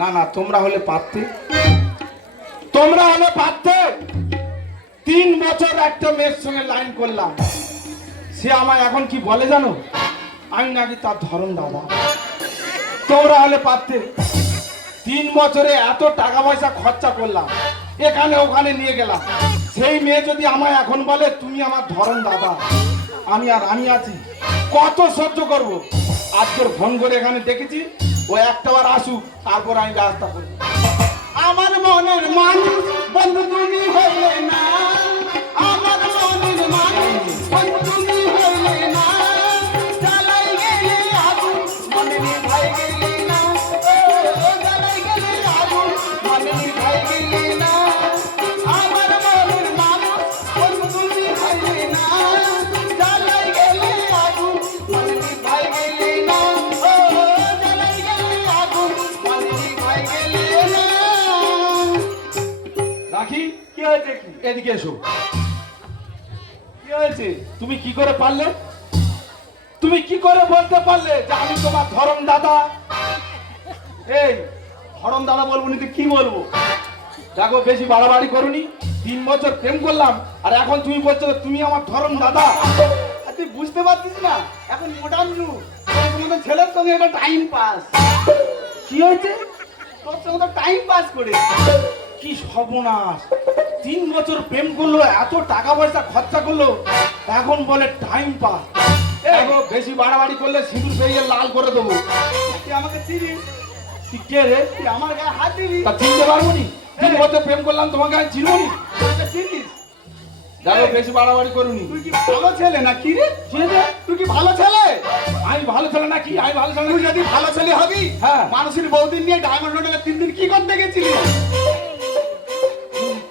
না না, তোমরা হলে পারতে। তোমরা হলে পারতে। তিন বছর একটা মেয়ের সঙ্গে লাইন করলাম। সে আমায় এখন কি বলে জানো? আমি নাকি তার ধরন দাদা তোমরা হলে পারতে। তিন বছরে এত টাকা পয়সা খরচা করলাম। এখানে ওখানে নিয়ে গেলাম। সেই মেয়ে যদি আমায় এখন বলে, তুমি আমার ধরন দাদা আমি আর আমি আছি। কত সহ্য করব? আজকের ফোন করে এখানে দেখেছি। ও একটা বার আসুক, তারপর আমি ব্যবস্থা করি আমার মনের মানুষ বন্ধু তুমি হইলে না। এদিকে এসো। কি হয়েছে? তুমি কি করে পারলে? তুমি কি করে বলতে পারলে যে আমি তোমার ধরম দাদা? এই হরম দাদা বলব নি কি বলব? দেখো, বেশি বাড়াবাড়ি করুনি। তিন বছর প্রেম করলাম, আর এখন তুমি বলছো তুমি আমার ধরম দাদা। তুই বুঝতে পারছিস না, এখন যুগ। তোর ছেলের সঙ্গে একটা টাইম পাস কি হয়েছে? তোর সঙ্গে তো টাইম পাস করে কি সর্বনাশ। তিন বছর প্রেম করল এত টাকা পয়সা খরচা করল এখন বলে টাইম পাস দেখো বেশি বাড়াবাড়ি করলে সিঁদুর পেয়ে লাল করে দেবো। তুই আমাকে চিনিস? তুই কে রে? তুই আমার গায়ে হাত দিবি তা চিনতে পারব নি? তিন বছর প্রেম করলাম তোমাকে আমি চিনবো নি? চিনিস? দেখো বেশি বাড়াবাড়ি করুনি তুই কি ভালো ছেলে না কি রে? কি? তুই কি ভালো ছেলে? আমি ভালো ছেলে নাকি? আমি ভালো ছেলে তুই যদি ভালো ছেলে হবি হ্যাঁ। মানুষের বৌদিন নিয়ে ডায়মন্ড হোটেলে তিন দিন কি করতে গেছিলি?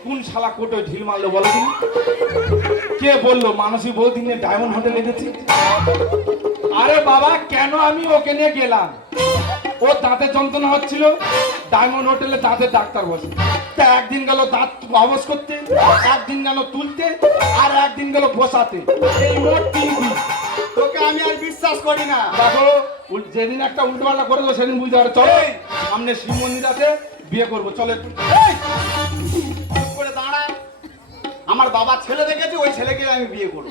কোন- শালা কোটো ঢিল মারলো বলো তুমি? কে বলল? মানসী বৌদি নিয়ে ডায়মন্ড হোটেলে গেছি আরে বাবা কেন আমি ওকে নিয়ে গেলাম? ও দাঁতের যন্ত্রণা হচ্ছিল ডায়মন্ড হোটেলে দাঁতের ডাক্তার বসে। তা একদিন গেল দাঁত অবশ করতে একদিন গেল তুলতে আর একদিন গেল বসাতে। এই মোট তিন দিন। তোকে আমি আর বিশ্বাস করি না। দেখো যেদিন একটা উল্টো পাল্টা করে দেবো সেদিন বুঝতে পারো। চলো সামনে শিব মন্দির আছে বিয়ে করব। চলো একটু। আমার বাবা ছেলে দেখেছে ওই ছেলেকে আমি বিয়ে করব?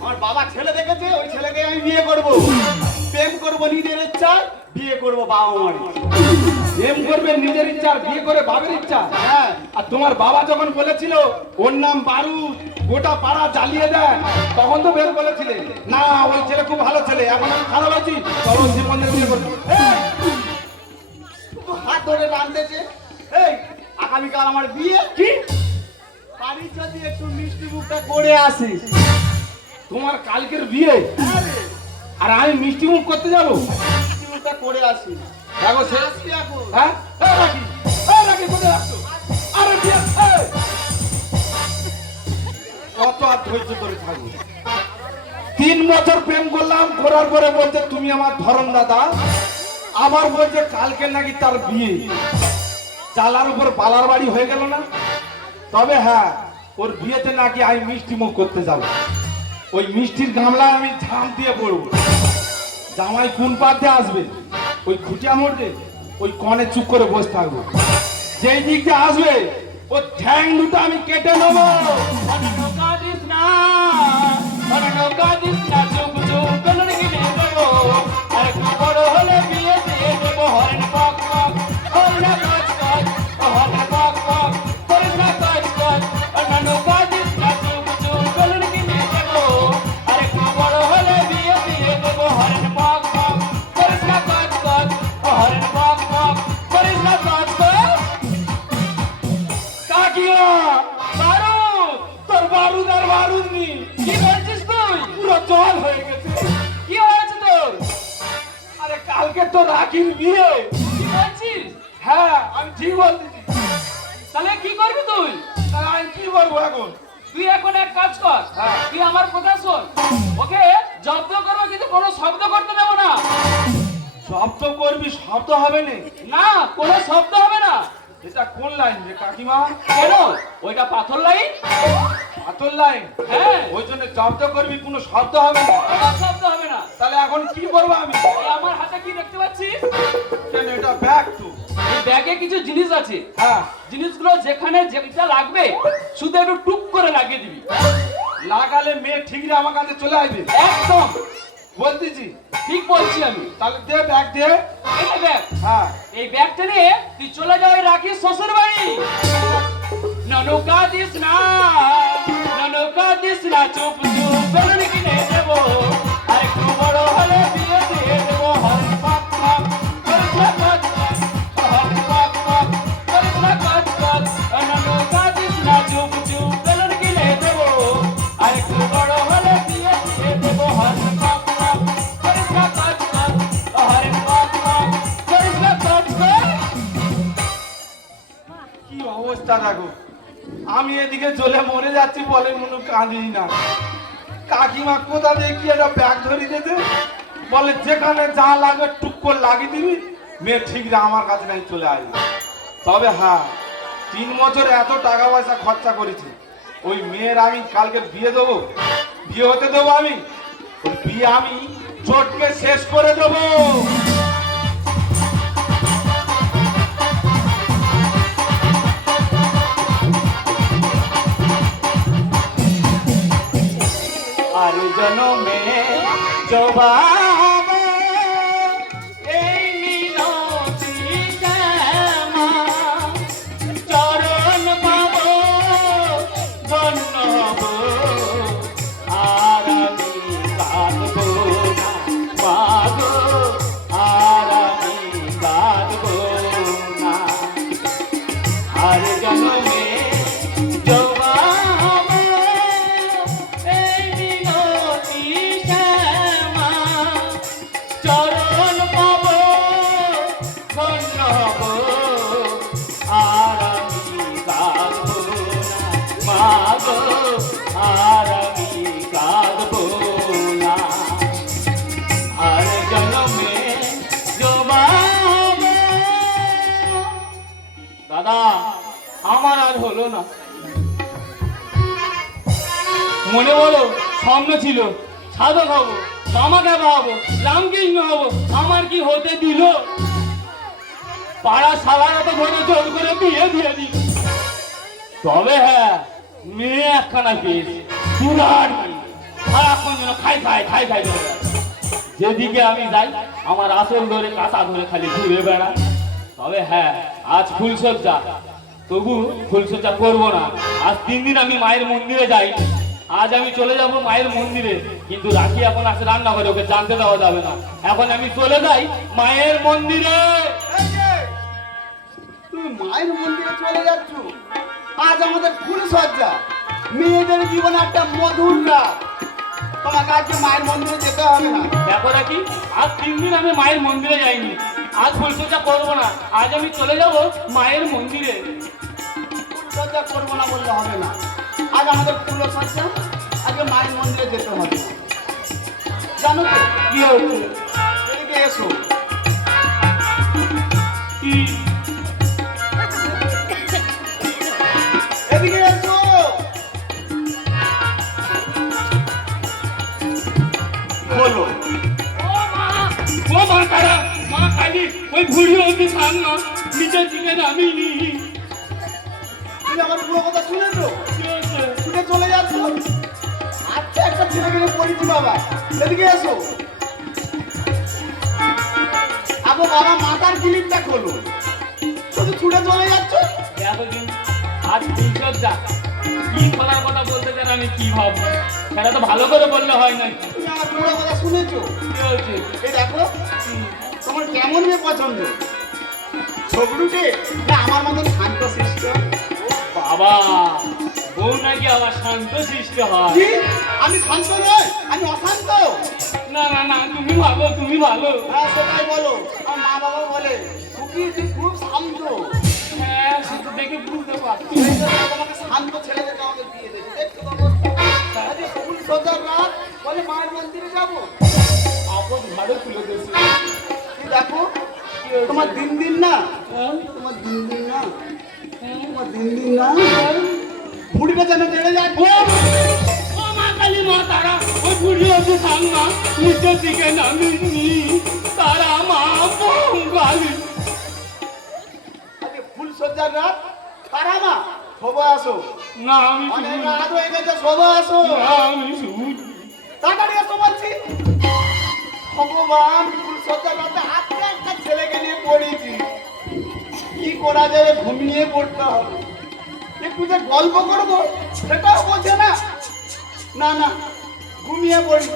আমার বাবা ছেলে দেখেছে ওই ছেলেকে আমি বিয়ে করব। প্রেম করব নিজের ইচ্ছা বিয়ে করব বাবা মার প্রেম করবে নিজের ইচ্ছা আর বিয়ে করে বাবার ইচ্ছা। হ্যাঁ আর তোমার বাবা যখন বলেছিল ওর নাম বারুদ গোটা পাড়া জ্বালিয়ে দেয় তখন তো বের বলেছিলে না ওই ছেলে খুব ভালো ছেলে এখন আমি খারাপ আছি শিব মন্দিরে বিয়ে করব হাত ধরে বাঁধতেছে এই আগামীকাল আমার বিয়ে। কি? বাড়ি যদি একটু মিষ্টি মুখটা করে আসিস তোমার কালকের বিয়ে। হ্যাঁ আর আমি মিষ্টি মুখ করতে যাব? মিষ্টি মুখটা করে আসিস দেখো আসবি এখন হ্যাঁ? রাখি। এই রাখি কোথায় রাখছো আরে বিয়ে এই! কত আর ধৈর্য ধরে থাকব তিন বছর প্রেম করলাম করার পরে বলছে তুমি আমার ধরম দাদা। আবার বলছে কালকে নাকি তার বিয়ে। চালার উপর পালার বাড়ি হয়ে গেল না? তবে হ্যাঁ ওর বিয়েতে নাকি আমি মিষ্টি মুখ করতে যাব। ওই মিষ্টির গামলায় আমি ঝাম দিয়ে পড়ব জামাই কোন পাতে আসবে? ওই খুঁটিয়া মরবে ওই কনে চুপ করে বসে থাকব। যেই দিক দিয়ে আসবে ও ঠ্যাং দুটো আমি কেটে নেব। কাকিয়া তো রাখির বিয়ে। কি বলছিস? হ্যাঁ আমি ঠিক বলতেছি। তাহলে কি করবি তুই? তাহলে আমি কি করব এখন? তুই এখন এক কাজ কর হ্যাঁ। তুই আমার কথা শোন। ওকে জব্দ করব কিন্তু কোনো শব্দ করতে দেবো না। শব্দ করবি শব্দ হবে না। না কোনো শব্দ হবে না। এটা কোন লাইন রে কাকিমা? কেন? ওইটা পাথর লাইন? পাথর লাইন? হ্যাঁ। ওই জন্য শব্দ করবি কোনো শব্দ হবে না। শব্দ হবে না। তাহলে এখন কি করব আমি? আমার হাতে কি দেখতে পাচ্ছিস? কেন এটা ব্যাগ তো। ব্যাগে কিছু জিনিস আছে। হ্যাঁ। জিনিসগুলো যেখানে যেটা লাগবে শুধু একটু টুক করে লাগিয়ে দিবি। লাগালে মেয়ে ঠিকই আমার কাছে চলে আসবে। একদম। বলতেছি ঠিক বলছি আমি। তাহলে দে ব্যাগ দে। এটা ব্যাগ হ্যাঁ। এই ব্যাগটা নিয়ে তুই চলে যাবে রাখি শ্বশুর বাড়ি ননুকা দিস না ননুকা দিস না চুপ চুপ। কিনে দেবো। এদিকে জ্বলে মরে যাচ্ছি বলে মনে কাঁদিস না। কাকিমা, কোথা দিয়ে কি একটা ব্যাগ ধরে যেতে বলে, যেখানে যা লাগবে টুক করে লাগিয়ে দিবি। মেয়ে ঠিক না আমার কাছে নাই, চলে আসবে তবে হ্যাঁ তিন বছর এত টাকা পয়সা খরচা করেছি। ওই মেয়ের আমি কালকে বিয়ে দেবো। বিয়ে হতে দেবো আমি? বিয়ে আমি চটকে শেষ করে দেবো। जनों में जो बात মনে বলো, স্বপ্ন ছিল। সাধক হব মামাকে পাবো রামকৃষ্ণ হব, আমার কি হতে দিল? পাড়া সালারা তো ধরে জোর করে বিয়ে দিয়ে দিল। তবে হ্যাঁ মেয়ে একখানা পেয়েছি বিরাট। সারাক্ষণ যেন খাই খাই খাই খাই যেদিকে আমি যাই, আমার আসল ধরে কাঁচা ধরে খালি ঘুরে বেড়া তবে হ্যাঁ আজ ফুলসজ্জা তবু ফুলসজ্জা করব না। আজ তিন দিন আমি মায়ের মন্দিরে যাই। আজ আমি চলে যাব মায়ের মন্দিরে। কিন্তু রাখি এখন আসে রান্না করে ওকে জানতে দেওয়া যাবে না। এখন আমি চলে যাই মায়ের মন্দিরে। তুমি মায়ের মন্দিরে চলে যাচ্ছ? আজ আমাদের ফুল সজ্জা মেয়েদের জীবনে একটা মধুর রাত। তোমাকে আজকে মায়ের মন্দিরে যেতে হবে না। দেখো রাখি আজ তিন দিন আমি মায়ের মন্দিরে যাইনি। আজ ফুলসজ্জা করব না। আজ আমি চলে যাব মায়ের মন্দিরে। ফুল সজ্জা করব না বললে হবে না। আজ আমাদের ফুল সজ্জা আজকে মায়ের মন্দিরে যেতে হবে। জানো তো কি হচ্ছে এদিকে এসো। বলো। ও মা আমার কথা শুনেছো? একটা ছেলেকে পড়েছি বাবা। এদিকে এসো। আবো বাবা মাথার ক্লিপটা খোলো। শুধু ছুটে চলে যাচ্ছ? দেখো কিন্তু আজ ফুলসজ্জা কি বলার কথা বলতে চান আমি কি ভাববো? সেটা তো ভালো করে বললে হয় না। পুরো কথা শুনেছো? এই দেখো তোমার কেমন মেয়ে পছন্দ। ছোকরুকে না আমার মতন শান্ত সৃষ্ট বাবা! বউ নাকি আবার শান্ত সৃষ্টি হয়। কি? আমি শান্ত নয় আমি অশান্ত। না না না তুমি ভালো তুমি ভালো। হ্যাঁ সেটাই বলো। আমার মা বাবা বলে খুকি তুই খুব শান্ত। হ্যাঁ সেটা দেখে বুঝতে পারছি। এই জন্য তোমাকে শান্ত ছেলেদেরকে আমাকে দিয়ে দেবে দেখছ তো অবস্থা? আজ ফুল সজ্জার রাত বলে মায়ের মন্দিরে যাব। আপদ ঘাড়ে তুলে দিয়েছে। কি দেখো? তোমার দিন দিন না? হ্যাঁ? তোমার দিন দিন না? হ্যাঁ? তোমার দিন দিন না? ভুড়িটা যেন বেড়ে যায়। ও মা কালী মা তারা ওই বুড়ি থাম না নিচের দিকে নামিনি তারা মা বউ কালী ফুলসজ্জার রাত কারামা শোভা আসো। না আমি অনেক রাত হয়ে গেছে শোভা আসো। আমি তাড়াতাড়ি আসো বলছি। ভগবান ফুল ফুলসজ্জার রাতে আজকে একটা ছেলেকে নিয়ে পড়েছি। কি করা যাবে ঘুমিয়ে পড়তে হবে। একটু যে গল্প করব সেটাও বলছে না। না না ঘুমিয়ে পড়ি।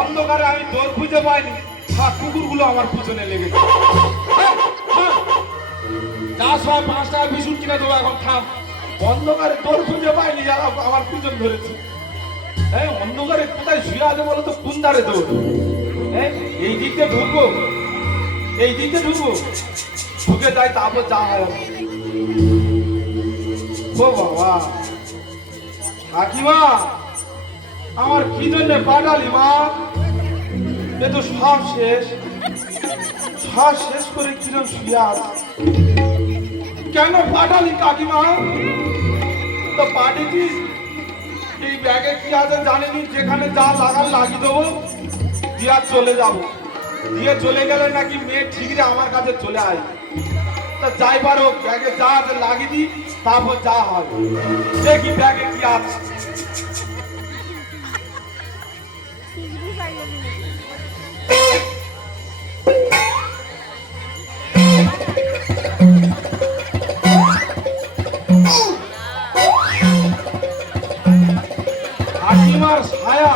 অন্ধকারে আমি দোর খুঁজে পাইনি। কুকুরগুলো আমার পিছনে লেগেছে। হ্যাঁ, হ্যাঁ। যা সব পাঁচ টাকা বিস্কুট কিনে দেবো এখন থাম অন্ধকারে তোর খুঁজে পাইনি, যারা আমার পিছন ধরেছে। হ্যাঁ অন্ধকারে কোথায় শুয়ে আছে বলো তো, কোন দৌড়? হ্যাঁ এই দিকতে ঢুকবো। এই দিকতে ঢুকবো। ঢুকে যাই, তারপর যা হয়। ও বাবা। কাকিমা, আমার কি জন্য পাঠালি মা? এ তো সব শেষ। সব শেষ করে কিরম শুয়ে আছে? কেন পাঠালি কাকিমা? তো পাঠিয়েছি। এই ব্যাগে কি আছে জানিনি, যেখানে যা লাগার লাগিয়ে দেবো, দিয়ে আর চলে যাব। দিয়ে চলে গেলে নাকি মেয়ে ঠিকরে আমার কাছে চলে আয় তা যাই পারো ব্যাগে যা আছে লাগিয়ে দিই, তারপর যা হয়। দেখি ব্যাগে কি আছে। কাকিমার ছায়া।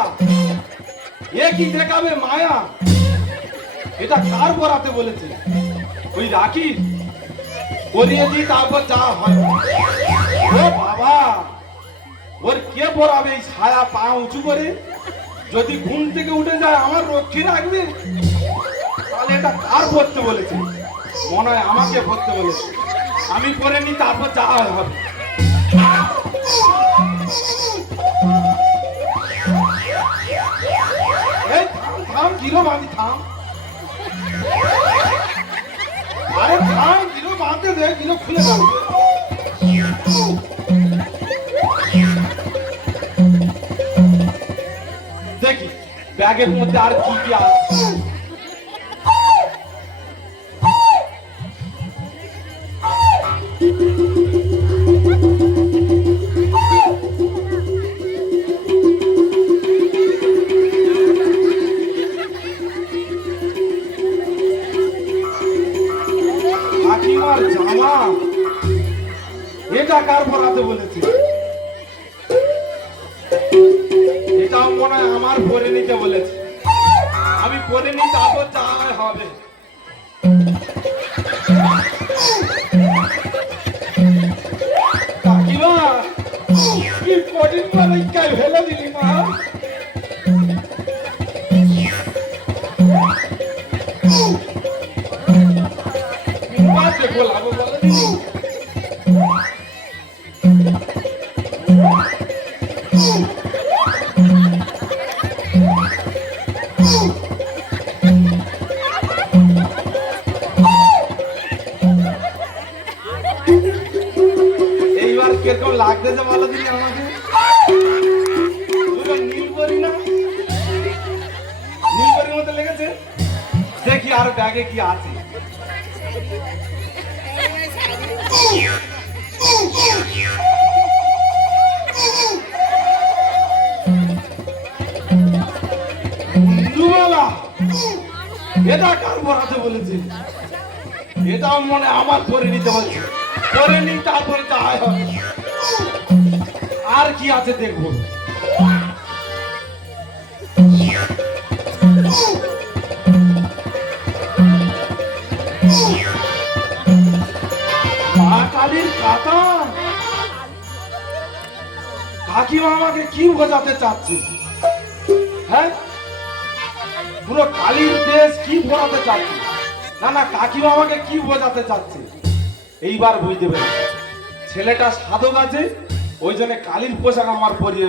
এ কি দেখাবে মায়া। এটা কার পরাতে বলেছে? ওই রাখি? করিয়ে দিই তারপর যা হয়। বাবা, ওর কে পড়াবে এই ছায়া পা উঁচু করে? যদি ঘুম থেকে উঠে যায়, আমার রক্ষী রাখবে? তাহলে এটা কার পড়তে বলেছে? মনে হয় আমাকে পড়তে বলেছে। আমি করে নি তারপর যা হবে। বাঁধি থাম। আরে থাম কিরো বাঁধতে দে কিরো খুলে দেখি, ব্যাগের মধ্যে আর কি কি পরাতে বলেছে। কীরকম লাগতেছে বলো দিনি আমাকে? নীলপরি না? নীলপরির মতো লেগেছে? দেখি আর ব্যাগে কি আছে। এটা কার পড়াতে বলেছে? এটাও মনে হয় আমার করে নিতে বলছে করে নি তারপরে তাই হবে। আর কি আছে দেখব? কাকিমা আমাকে কি বোঝাতে চাচ্ছে? হ্যাঁ? পুরো কালীর দেশ কি বোঝাতে চাচ্ছে? না না, কাকিমা আমাকে কি বোঝাতে চাচ্ছে? এইবার বুঝতে পেরেছি। ছেলেটা সাধক আছে ওই জন্য কালীর পোশাক আমার পরিয়ে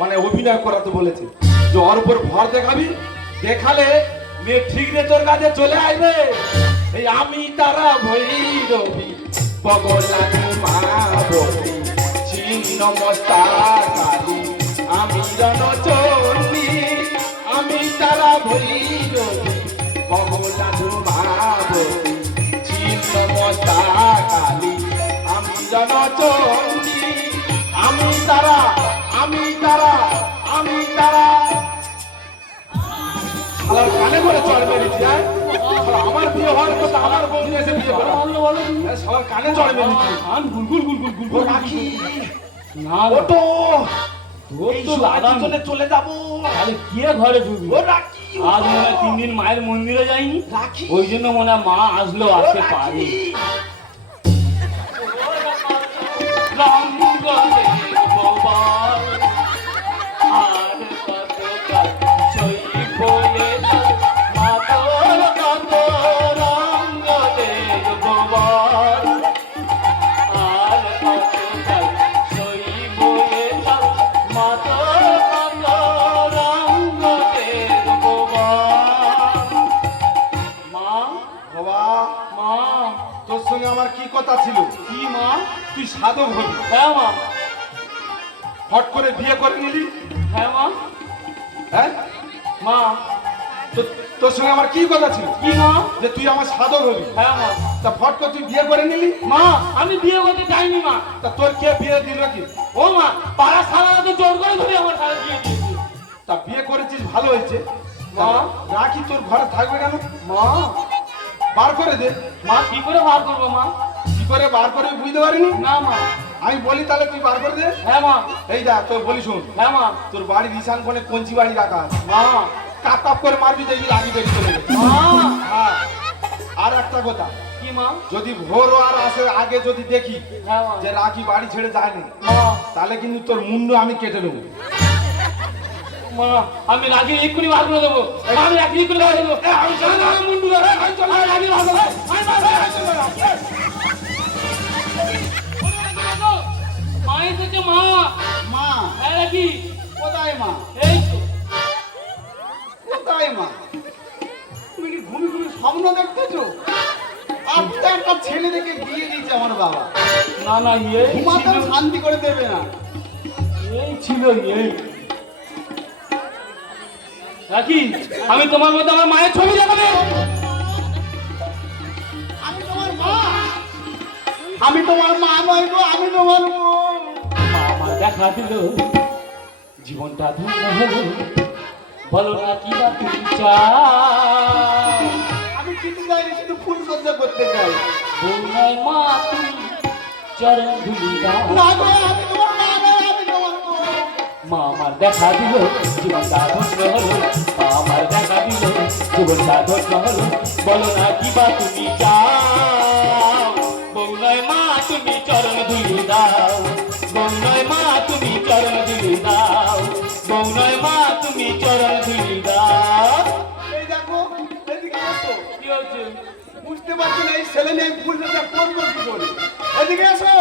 মানে অভিনয় করাতে বলেছে। যে ওর উপর ভর দেখাবি, দেখালে মেয়ে ঠিক রে তোর কাছে চলে আসবে। এই আমি তারা ভৈরবী পগলা মা বলি ছিন্ন মস্তা কালী আমি রণচণ্ডী আমি তারা ভৈরবী পগলা মা বলি ছিন্ন মস্তা কালী আমি তারা আমি তারা আমি তারা। কানে করে হ্যাঁ? আমার বিয়ে হওয়ার কথা আমার বউ এসে বিয়ে করে। বলো বলো শালার কানে চড় মেরেছি কান গুলগুল গুলগুল গুলগুল রাখি। না ওটো তোর এই তো সময় দাদা। পিছনে চলে যাব। তাহলে কে ঘরে ঢুকবি? ও রাখি আজ মনে হয় তিন দিন মায়ের মন্দিরে যাইনি। ওই জন্য মনে হয় মা আসলেও আসতে। পারে রঙ্গ সাধক হবি। হ্যাঁ মা। হট করে বিয়ে করে নিলি? হ্যাঁ মা। হ্যাঁ? মা। তোর সঙ্গে আমার কি কথা ছিল? কি মা? যে তুই আমার সাধক হবি। হ্যাঁ মা। তা ফট করে তুই বিয়ে করে নিলি? মা আমি বিয়ে করতে চাইনি মা। তা তোর কে বিয়ে দিল কি? ও মা পাড়া সারা তো জোর করে ধরে আমার সারা দিয়ে দিয়েছি। তা বিয়ে করেছিস ভালো হয়েছে। মা। রাখি তোর ঘরে থাকবে কেন? মা। বার করে দে। মা কি করে বার করব মা? করে বার করে বুঝতে পারিনি? না মা। আমি বলি তাহলে তুই বার করে দে। হ্যাঁ মা। এই দেখ তোর বলি শুন। হ্যাঁ মা। তোর বাড়ির ঈশান কোণে কঞ্চি বাড়ি রাখা আছে। মা। কাপ কাপ করে মারবি দেখবি রাখি বেরিয়ে চলে যাবে। হ্যাঁ। আর একটা কথা। কি মা? যদি ভোর আর আসে আগে যদি দেখি যে রাখি বাড়ি ছেড়ে যায়নি তাহলে কিন্তু তোর মুন্ডু আমি কেটে নেব। মা আমি রাখি এক্ষুনি বার করে দেবো। আমি রাখি এক্ষুনি বার করে দেবো। আমি চলে যাব, মুন্ডু আমি চলে যাব। রাখি বার করে মা এসেছে মা। মা? হ্যাঁ রাখি। কোথায় মা? এই তো। কোথায় মা? তুমি কি ঘুমি ঘুমি স্বপ্ন দেখতেছো? আপনি একটা ছেলে দেখে বিয়ে দিয়েছে আমার বাবা। না না এই ঘুমাতে শান্তি করে দেবে না। এই ছিল এই। রাখি আমি তোমার মধ্যে আমার মায়ের ছবি দেখাবে। আমি তোমার মা। আমি তোমার মা নয় গো আমি তোমার। মা দেখা দিল জীবনটা ধন্য হলো। বলো না কি বা তুমি চাও। আমি কিছু চাইনি শুধু ফুল সজ্জা করতে চাই। বউ নয় মা তুমি চরণ ধুলি দাও। মা আমার দেখা দিল জীবনটা ধন্য হলো। মা আমার দেখা দিল জীবনটা ধন্য হলো। বলো না কি বা তুমি চাও। বউ মা তুমি চরণ ধুলি দাও। ধুলি দাও বউ মা তুমি চরণ ধুলি দাও এই দেখো এদিকে এসো কি হচ্ছে বুঝতে পারছি না এই ছেলে নিয়ে ফুল করব কি করে? এদিকে এসো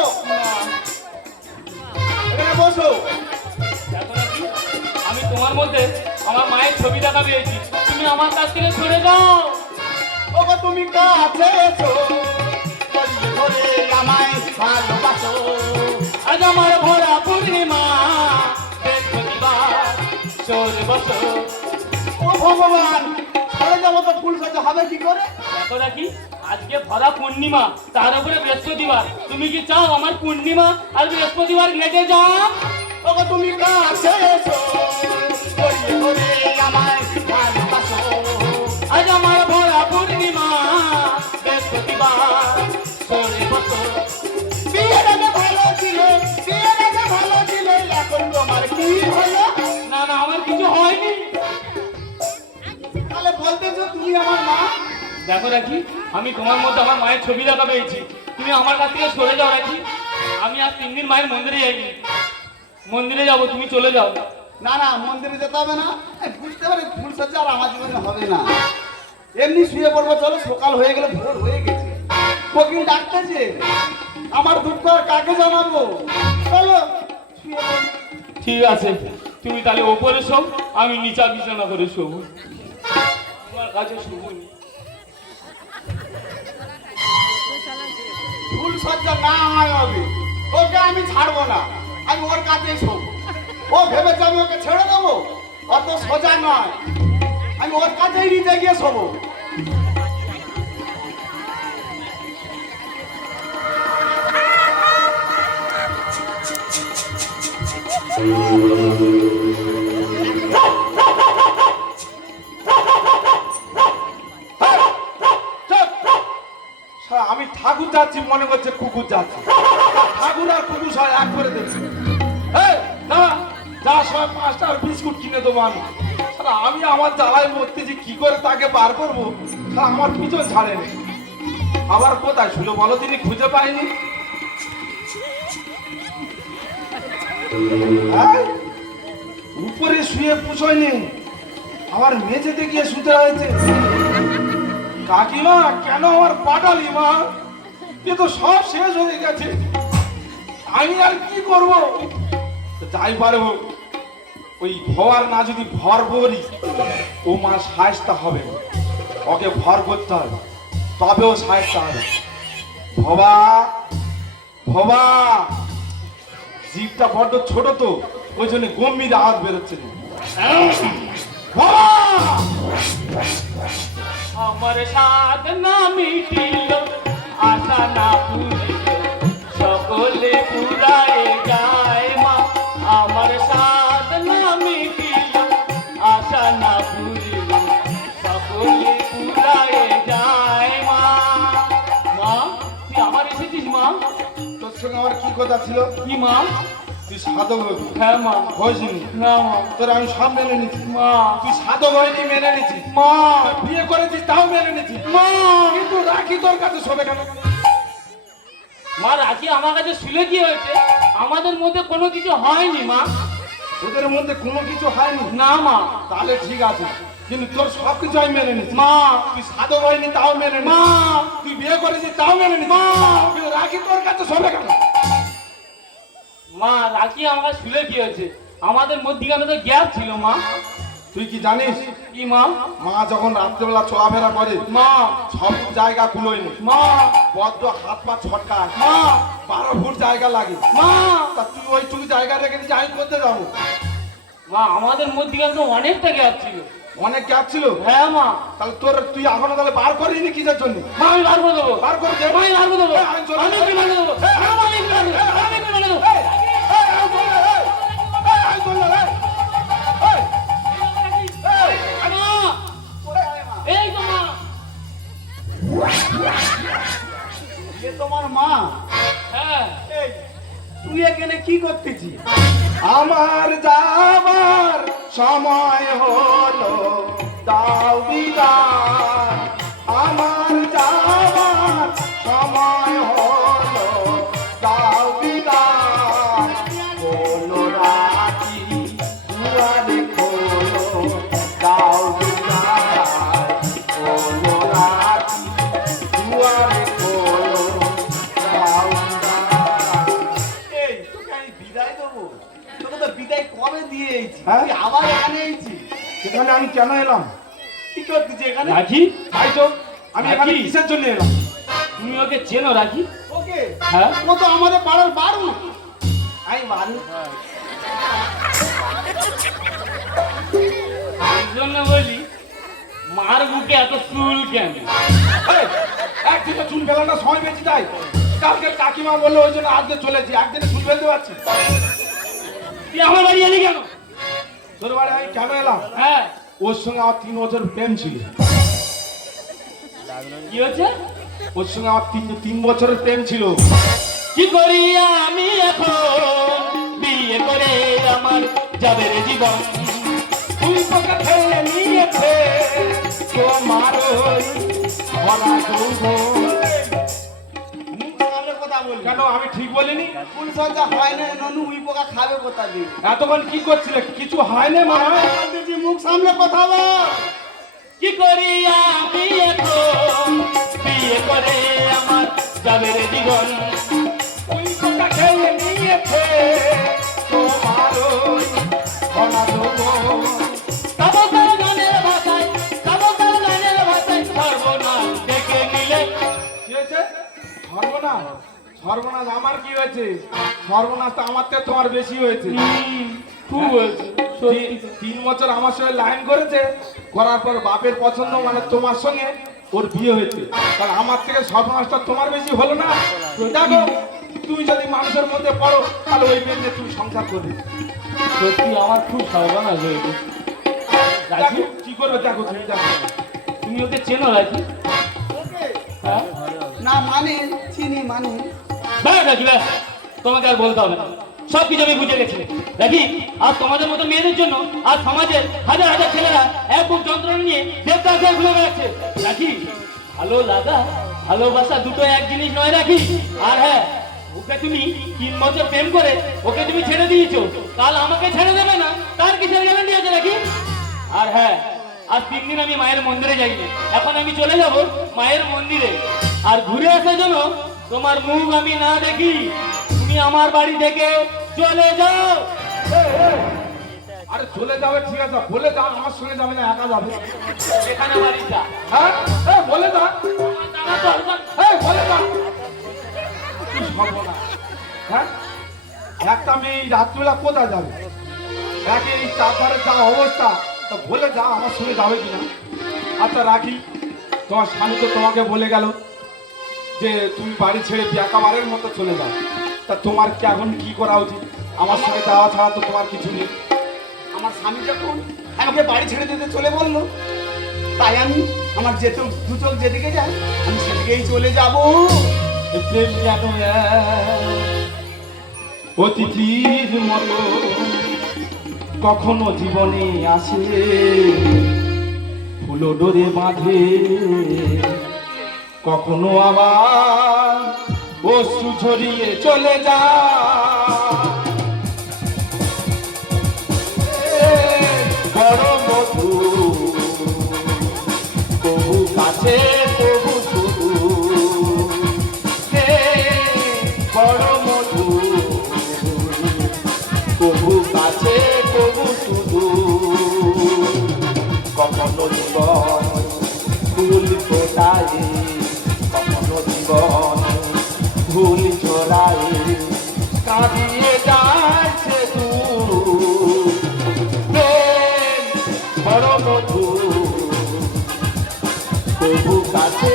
এখানে বসো। আমি তোমার মধ্যে আমার মায়ের ছবি দেখা পেয়েছি। তুমি আমার কাছ থেকে সরে যাও। ওগো তুমি কাছে এসো। আমায় ভালোবাসো। আজ আমার ভরা পূর্ণিমা। ও ভগবান সরে যাব তো ফুল সজ্জা হবে কি করে? দেখো নাকি? আজকে ভরা পূর্ণিমা তার উপরে বৃহস্পতিবার। তুমি কি চাও আমার পূর্ণিমা আর বৃহস্পতিবার কেটে যাও ওগো তুমি কাছে এসো ভালোবাসো আজ আমার ভরা পূর্ণিমা বৃহস্পতিবার। আমার মা। দেখো রাখি আমি তোমার মধ্যে আমার মায়ের ছবি দেখা পেয়েছি তুমি আমার কাছ থেকে সরে যাও রাখি আমি আর তিন দিন মায়ের মন্দিরে যাইনি। মন্দিরে যাব তুমি চলে যাও। না না মন্দিরে যেতে হবে না। বুঝতে পারি ফুল সজ্জা আর আমার জীবনে হবে না। এমনি শুয়ে পড়ব চলো সকাল হয়ে গেলে ভোর হয়ে গেছে। কোকিল ডাকতেছে আমার দুঃখ আর কাকে জানাব? চলো শুয়ে ঠিক আছে তুমি তাহলে ওপরে শোও আমি নিচা বিছানা করে শোবো। কাছে শুবো সজ্জা না হয় হবে ওকে আমি ছাড়বো না। আমি ওর কাছেই শোব। ও ভেবেছে আমি ওকে ছেড়ে দেবো? অত সোজা নয়। আমি ওর কাছেই নিতে গিয়ে শোবো! যাচ্ছি মনে করছে কুকুর যাচ্ছে। ঠাকুর আর কুকুর সব এক করে দেখছি দাঁড়া, যা পাঁচটা আর বিস্কুট কিনে দেবো আমি। আমি আমার জ্বালায় কি করে তাকে বার করব আমার পিছন ছাড়েনি। আবার কোথায় বলো তিনি খুঁজে উপরে শুয়ে পুষোয় নেই আবার মেঝেতে গিয়ে শুতে হয়েছে। কাকিমা কেন আমার পাঠালি মা? এ তো সব শেষ হয়ে গেছে। আমি আর কি করব? যাই পারে হোক, ওই ভর না যদি ভর করি, ও মা সাজতে হবে। ওকে ভর করতে হবে, তবেও সাজতে হবে। ভবা ভবা। জিপটা বড্ড ছোট তো, ওই জন্য গম্ভীর আওয়াজ বেরোচ্ছে না। আমার সাধ না মিটিল। আশা না পুরিল সকলে পুরায় যায় মা। আমার সাধনা মিটিল আশা না পুরিল সকলে পুরায় যায় মা। মা তুই আমার এসেছিস মা? তোর সঙ্গে আমার কি কথা ছিল? কি মা? তুই সাধক হবি? হ্যাঁ মা। হয়েছিনি না মা। তোর আমি সব মেনে নিচ্ছি মা। তুই সাধক হয়নি মেনে নিচ্ছি মা। বিয়ে করেছিস তাও মেনে নিচ্ছি মা। কিন্তু রাখি তোর কাছে শোবে কেন? মা রাখি আমার কাছে শুলে কি হয়েছে? আমাদের মধ্যে কোনো কিছু হয়নি মা। ওদের মধ্যে কোনো কিছু হয়নি? না মা। তাহলে ঠিক আছে। কিন্তু তোর সব কিছু আমি মেনে নিচ্ছি মা। তুই সাধক হয়নি তাও মেনে মা। তুই বিয়ে করেছিস তাও মেনে নিচ্ছি কিন্তু রাখি তোর কাছে সবে কেন? মা রাখি আমার শুলে কি হয়েছে? আমাদের মধ্যিখানে তো গ্যাপ ছিল মা। তুই কি জানিস? কি মা? মা যখন রাত্রেবেলা চলাফেরা করে মা। সব জায়গা কুলোয় নি মা। বড্ড হাত পা ছটকায়। মা। বারো ফুট জায়গা লাগে। মা। তা তুই ওইটুকু জায়গা রেখে দিচ্ছি আমি করতে যাব? মা আমাদের মধ্যিখানে তো অনেকটা গ্যাপ ছিল। অনেক গ্যাপ ছিল? হ্যাঁ মা। তাহলে তোর তুই এখনও তাহলে বার করিনি কিসের জন্য? মা আমি বার করে দেবো। বার করে দে। মা, আমি বার করে দেবো। আমি আমি বার করে দেবো? আমি বার করে দেবো? তোমার মা? হ্যাঁ। তুই এখানে কি করতেছি আমার যাবার সময় হলো দাও বিদায় হ্যাঁ? আবার এখানে এইছি এখানে আমি কেন এলাম? কি করতেছি এখানে? রাখি? তাই তো আমি এখানে? কিসের জন্য এলাম? তুমি ওকে চেনো রাখি। ওকে? হ্যাঁ? ও তো আমাদের পাড়ার বারু মানি এই জন্য বলি মার বুকে এত চুল কেন? এই, একদিনে চুল ফেলানোর সময় বেশি তাই। কালকে কাকিমা বলল ওই জন্য আজকে চলেছি একদিনে চুল ফেলতে পারছি। তুই আমার বাড়ি এলি কেন? তোর বাড়ি আমি কেন এলাম? হ্যাঁ। ওর সঙ্গে আমার তিন বছর প্রেম ছিল। কি হচ্ছে ওর সঙ্গে আমার তিন তিন বছরের প্রেম ছিল। কি করি আমি এখন? বিয়ে করে আমার যাবে রে জীবন। তুই তোকে ফেলে নিয়েছে তোমার ভরা যৌবন। মুখ সামনে কথা বলি। কেন আমি ঠিক বলিনি? ফুল সজ্জা হয় না ননু উই পোকা খাবে কোথা দিয়ে? এতক্ষণ কি করছিলে? কিছু হয়নি বলতেছি মুখ সামনে কথা বল। কি করি আমি এখন? বিয়ে করে আমার যাবে রে জীবন নিয়েছে। ওই সর্বনাশ দেখে কি হয়েছে? সর্বনাশ সর্বনাশ আমার কি হয়েছে? সর্বনাশ তো আমার থেকে তোমার বেশি হয়েছে। খুব হয়েছে তিন- বছর আমার সঙ্গে লাইন করেছে করার পর বাপের পছন্দ মানে তোমার সঙ্গে ওর বিয়ে হয়েছে। কারণ আমার থেকে সর্বনাশটা তোমার বেশি হলো না। দেখো তুমি যদি মানুষের মধ্যে পড়ো তাহলে ওই মেয়ে নিয়ে তুমি সংসার করবে। সত্যি আমার খুব সর্বনাশ হয়েছে। দেখো কি করবে? দেখো তুমি দেখো। তুমি ওকে চেনো রাখি হ্যাঁ? না মানে চিনি মানে। রাখি তোমাকে আর বলতে হবে সব কিছু আমি বুঝে গেছি। দেখি আর তোমাদের মতো মেয়েদের জন্য আর সমাজের হাজার হাজার ছেলেরা এক বুক যন্ত্রণা নিয়ে দেবদাস ঘুরে বেড়াচ্ছে। রাখি ভালো লাগা, ভালোবাসা দুটো এক জিনিস নয় রাখি আর হ্যাঁ ওকে তুমি তিন বছর প্রেম করে ওকে তুমি ছেড়ে দিয়েছ। কাল আমাকে ছেড়ে দেবে না, তার কিসের গ্যারান্টি আছে রাখি আর হ্যাঁ আর তিন দিন আমি মায়ের মন্দিরে যাইনি। এখন আমি চলে যাব মায়ের মন্দিরে। আর ঘুরে আসার জন্য তোমার মুখ আমি না দেখি তুমি আমার বাড়ি থেকে চলে যাও। আরে চলে যাবে ঠিক আছে। বলে দাও আমার সঙ্গে যাবে না একা যাবে। এখানে বাড়িটা হ্যাঁ? এই বলে দাও বলে দাও হ্যাঁ? একটা মেয়ে রাত্রিবেলা কোথায় যাবে? একে এই চারধারে যা অবস্থা তা বলে যা আমার সঙ্গে যাবে কিনা? আচ্ছা রাখি তোমার স্বামী তো তোমাকে বলে গেল। যে তুমি বাড়ি ছেড়ে একেবারের মতো চলে যাও। তা তোমার কি এখন কি করা উচিত? আমার সঙ্গে যাওয়া ছাড়া তো তোমার কিছু নেই। আমার স্বামী যখন আমাকে বাড়ি ছেড়ে দিতে চলে বলল, তাই আমি আমার যেতে দু চোখ যেদিকে যায়, আমি সেদিকেই চলে যাব। অতিথির মতো কখনো জীবনে আসে, ফুলো ডোরে বাঁধে। কখনো আবার অশ্রু ঝরিয়ে চলে যায় বড় তবু কাছে, তবু শুধু বড় তবু কাছে কখনো জীবন ফুল কখনো জীবন ফুল ছোড়াই কাঁদিয়ে যাচ্ছে দূর। বড় মধু প্রভু কাছে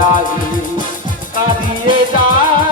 ছড়াই কাঁদিয়ে যায়।